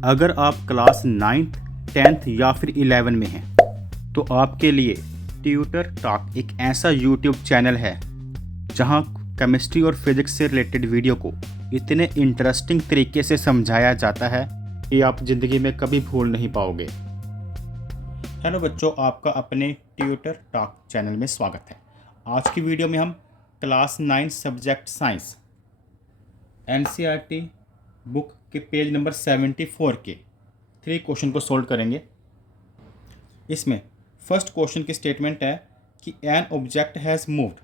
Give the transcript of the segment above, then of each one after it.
अगर आप class 9th 10th या फिर 11 में हैं तो आपके लिए ट्यूटर टॉक एक ऐसा यूट्यूब चैनल है जहां केमिस्ट्री और फिज़िक्स से रिलेटेड वीडियो को इतने इंटरेस्टिंग तरीके से समझाया जाता है कि आप ज़िंदगी में कभी भूल नहीं पाओगे। हेलो बच्चों, आपका अपने ट्यूटर टॉक चैनल में स्वागत है। आज की वीडियो में हम class 9 subject science NCERT book के पेज नंबर 74 के 3 क्वेश्चन को सोल्व करेंगे। इसमें फर्स्ट क्वेश्चन की स्टेटमेंट है कि an object has moved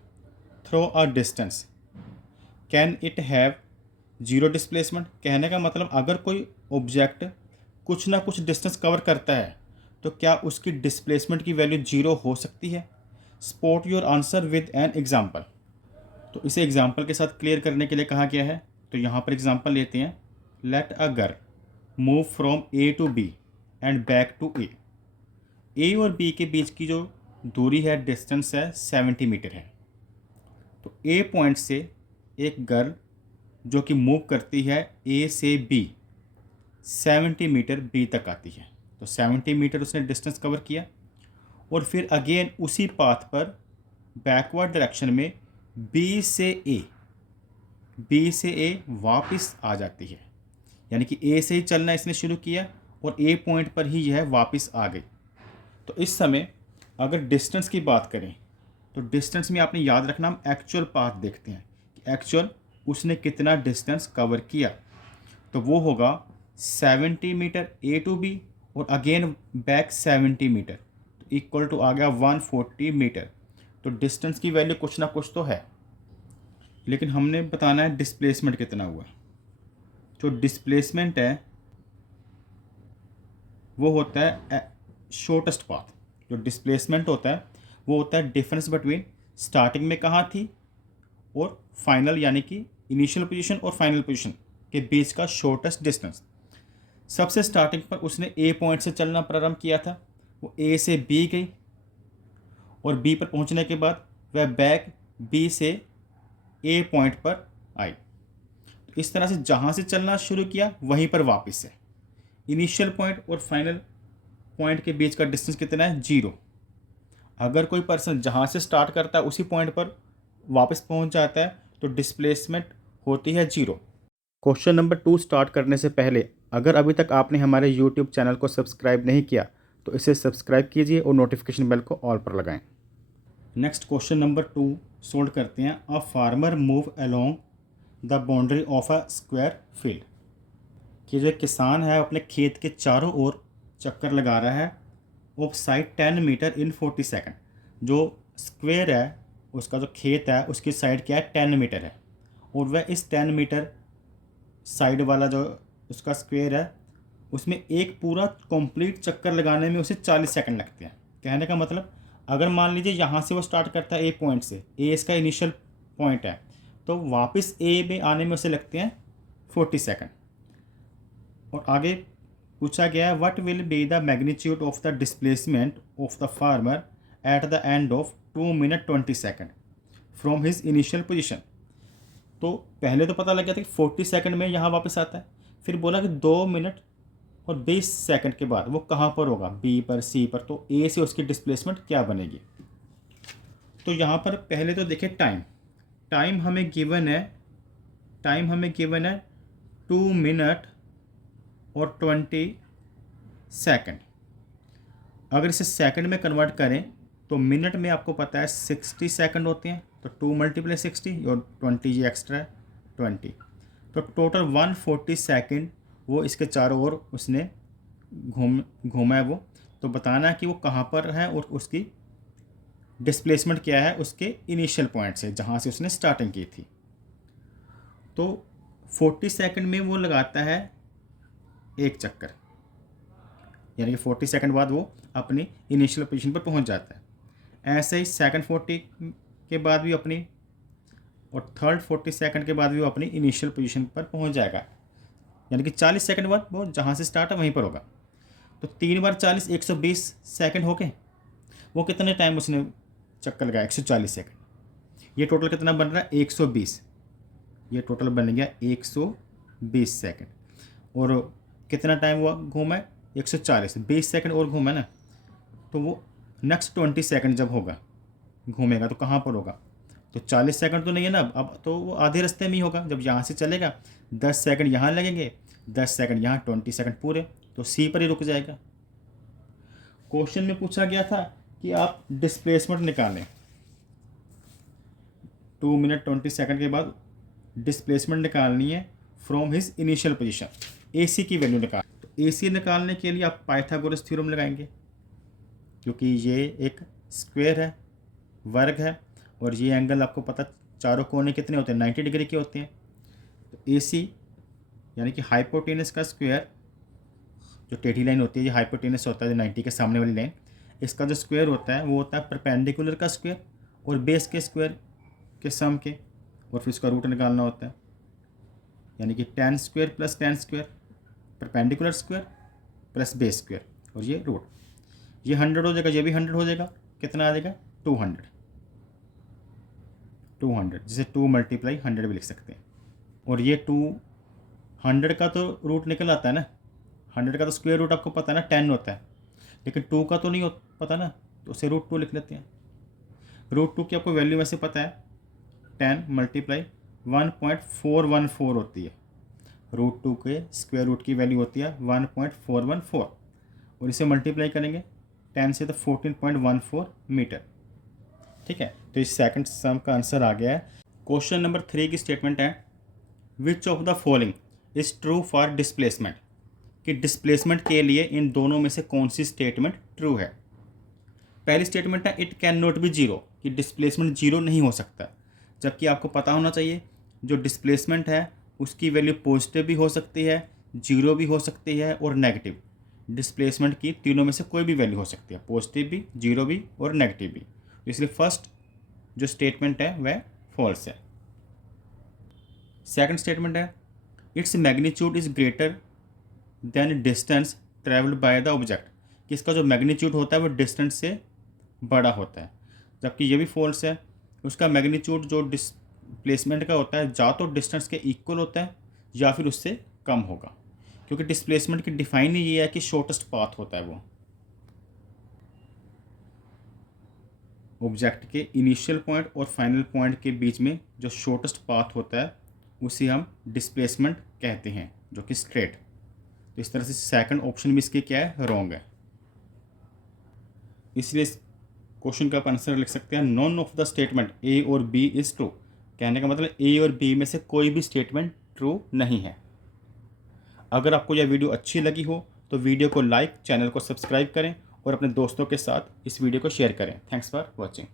through a distance can it have zero displacement. कहने का मतलब अगर कोई ऑब्जेक्ट कुछ ना कुछ डिस्टेंस कवर करता है तो क्या उसकी डिस्प्लेसमेंट की वैल्यू जीरो हो सकती है। Spot your answer with an example. तो इसे एग्जाम्पल के साथ क्लियर करने के लिए कहा गया है। तो यहाँ पर एग्जाम्पल लेते हैं। Let a girl move from A to B and back to A. A और बी के बीच की जो दूरी है, डिस्टेंस है 70 मीटर है। तो ए पॉइंट से एक गर्ल जो कि मूव करती है ए से बी 70 मीटर बी तक आती है। तो 70 मीटर उसने डिस्टेंस कवर किया और फिर अगेन उसी पाथ पर बैकवर्ड डायरेक्शन में बी से ए वापस आ जाती है। यानी कि ए से ही चलना इसने शुरू किया और ए पॉइंट पर ही यह वापस आ गई। तो इस समय अगर डिस्टेंस की बात करें तो डिस्टेंस में आपने याद रखना, हम एक्चुअल पाथ देखते हैं कि एक्चुअल उसने कितना डिस्टेंस कवर किया। तो वो होगा 70 मीटर ए टू बी और अगेन बैक 70 मीटर, तो इक्वल टू आ गया 140 मीटर। तो डिस्टेंस की वैल्यू कुछ ना कुछ तो है, लेकिन हमने बताना है डिस्प्लेसमेंट कितना हुआ। जो डिस्प्लेसमेंट है वो होता है शॉर्टेस्ट पाथ। जो डिस्प्लेसमेंट होता है वो होता है डिफरेंस बिटवीन स्टार्टिंग में कहाँ थी और फाइनल, यानी कि इनिशियल पोजीशन और फाइनल पोजीशन के बीच का शॉर्टेस्ट डिस्टेंस। सबसे स्टार्टिंग पर उसने ए पॉइंट से चलना प्रारंभ किया था, वो ए से बी गई और बी पर पहुंचने के बाद वह बैक बी से ए पॉइंट पर आई। तो इस तरह से जहाँ से चलना शुरू किया वहीं पर वापस है। इनिशियल पॉइंट और फाइनल पॉइंट के बीच का डिस्टेंस कितना है, 0। अगर कोई पर्सन जहाँ से स्टार्ट करता है उसी पॉइंट पर वापस पहुँच जाता है तो डिस्प्लेसमेंट होती है 0। क्वेश्चन नंबर 2 स्टार्ट करने से पहले अगर अभी तक आपने हमारे यूट्यूब चैनल को सब्सक्राइब नहीं किया तो इसे सब्सक्राइब कीजिए और नोटिफिकेशन बेल को ऑल पर लगाएं। नेक्स्ट क्वेश्चन नंबर 2 सोल्व करते हैं। A farmer move along the boundary of a square field. कि जो किसान है अपने खेत के चारों ओर चक्कर लगा रहा है of side 10 metre in 40 second. जो स्क्वायर है उसका जो खेत है उसकी साइड क्या है, 10 मीटर है और वह इस 10 मीटर साइड वाला जो उसका स्क्वायर है उसमें एक पूरा कंप्लीट चक्कर लगाने में उसे 40 सेकंड लगते हैं। कहने का मतलब अगर मान लीजिए यहाँ से वो स्टार्ट करता है ए पॉइंट से, ए इसका इनिशियल पॉइंट है, तो वापस ए में आने में उसे लगते हैं 40 सेकंड। और आगे पूछा गया है what will be the magnitude of the displacement of the farmer at the end of 2 minute 20 second from his initial position. तो पहले तो पता लग गया था कि 40 सेकंड में यहाँ वापस आता है, फिर बोला कि 2 मिनट और 20 सेकंड के बाद वो कहाँ पर होगा, बी पर, सी पर। तो ए से उसकी डिस्प्लेसमेंट क्या बनेगी। तो यहाँ पर पहले तो देखिए टाइम हमें गिवन है 2 मिनट और 20 सेकंड। अगर इसे सेकंड में कन्वर्ट करें तो मिनट में आपको पता है 60 सेकंड होते हैं, तो 2 × 60 और 20 ये एक्स्ट्रा है 20। तो टोटल 140 सेकंड वो इसके चारों ओर उसने घूमा है वो। तो बताना है कि वो कहाँ पर है और उसकी डिस्प्लेसमेंट क्या है उसके इनिशियल पॉइंट से जहाँ से उसने स्टार्टिंग की थी। तो 40 सेकंड में वो लगाता है एक चक्कर, यानी कि 40 सेकंड बाद वो अपनी इनिशियल पोजीशन पर पहुंच जाता है। ऐसे ही सेकंड 40 के बाद भी अपनी और थर्ड 40 सेकंड के बाद भी वो अपनी इनिशियल पोजीशन पर पहुंच जाएगा, यानी कि 40 सेकंड बाद वो जहाँ से स्टार्ट है वहीं पर होगा। तो 3 बार 40 120 सेकंड हो गए। वो कितने टाइम उसने चक्कर लगाया, 140 सेकंड। ये टोटल कितना बन रहा है, 120। ये टोटल बन गया 120 सेकंड। और कितना टाइम हुआ घूमा है, 140, 20 सेकंड और घूमा है ना, तो वो नेक्स्ट 20 सेकंड जब होगा घूमेगा तो कहाँ पर होगा, तो 40 सेकंड तो नहीं है ना, अब तो वो आधे रास्ते में ही होगा। जब यहाँ से चलेगा 10 सेकंड यहाँ लगेंगे, 10 सेकंड यहाँ, 20 सेकंड पूरे, तो सी पर ही रुक जाएगा। क्वेश्चन में पूछा गया था कि आप डिस्प्लेसमेंट निकालें, 2 मिनट 20 सेकंड के बाद डिस्प्लेसमेंट निकालनी है from his initial position, AC की वैल्यू निकाल। तो AC निकालने के लिए आप पाइथागोरस थ्योरम लगाएंगे, क्योंकि ये एक स्क्वायर है, वर्ग है, और ये एंगल आपको पता चारों कोने कितने होते हैं, 90 डिग्री के होते हैं। तो AC यानी कि हाइपोटेनस का स्क्वायर, जो टेढ़ी लाइन होती है ये हाइपोटेनस होता है, जो 90 के सामने वाली लाइन, इसका जो स्क्वायर होता है वो होता है परपेंडिकुलर का स्क्वायर और बेस के स्क्वायर के सम के, और फिर उसका रूट निकालना होता है, यानी कि tan square plus tan square, perpendicular square plus base square, और ये रूट। ये 100 हो जाएगा, ये भी 100 हो जाएगा, कितना आ जाएगा 200, जिसे 2 मल्टीप्लाई 100 भी लिख सकते हैं। और ये 200 का तो रूट निकल आता है ना, 100 का तो स्क्वायर रूट आपको पता है ना 10 होता है, लेकिन 2 का तो नहीं पता ना, तो उसे √2 लिख लेते हैं। √2 की आपको वैल्यू वैसे पता है, 10 मल्टीप्लाई 1.414 होती है, √2 के स्क्वायर रूट की वैल्यू होती है 1.414, और इसे मल्टीप्लाई करेंगे 10 से तो 14.14 मीटर। ठीक है, तो इस सेकंड सम का आंसर आ गया है। क्वेश्चन नंबर 3 की स्टेटमेंट है, which of the following is true for displacement, कि डिस्प्लेसमेंट के लिए इन दोनों में से कौन सी स्टेटमेंट ट्रू है। पहली स्टेटमेंट है, it can not be zero, कि डिस्प्लेसमेंट जीरो नहीं हो सकता, जबकि आपको पता होना चाहिए जो डिस्प्लेसमेंट है उसकी वैल्यू पॉजिटिव भी हो सकती है, जीरो भी हो सकती है और नेगेटिव। डिस्प्लेसमेंट की तीनों में से कोई भी वैल्यू हो सकती है, पॉजिटिव भी, जीरो भी और नेगेटिव भी। इसलिए फर्स्ट जो स्टेटमेंट है वह फॉल्स है। सेकंड स्टेटमेंट है, its magnitude is greater than distance travelled by the object, कि इसका जो मैग्नीट्यूड होता है वो डिस्टेंस से बड़ा होता है, जबकि ये भी फॉल्स है। उसका मैग्नीट्यूड जो डिस्प्लेसमेंट का होता है या तो डिस्टेंस के इक्वल होता है या फिर उससे कम होगा, क्योंकि डिस्प्लेसमेंट की डिफाइन ही ये है कि शॉर्टेस्ट पाथ होता है वो ऑब्जेक्ट के इनिशियल पॉइंट और फाइनल पॉइंट के बीच में जो शॉर्टेस्ट पाथ होता है उसे हम डिस्प्लेसमेंट कहते हैं, जो कि स्ट्रेट। तो इस तरह से सेकंड ऑप्शन भी इसके क्या है, रॉन्ग है। इसलिए इस क्वेश्चन का आप आंसर लिख सकते हैं, none of the statement A और बी इज ट्रू, कहने का मतलब ए और बी में से कोई भी स्टेटमेंट ट्रू नहीं है। अगर आपको यह वीडियो अच्छी लगी हो तो वीडियो को लाइक, चैनल को सब्सक्राइब करें और अपने दोस्तों के साथ इस वीडियो को शेयर करें। Thanks for watching.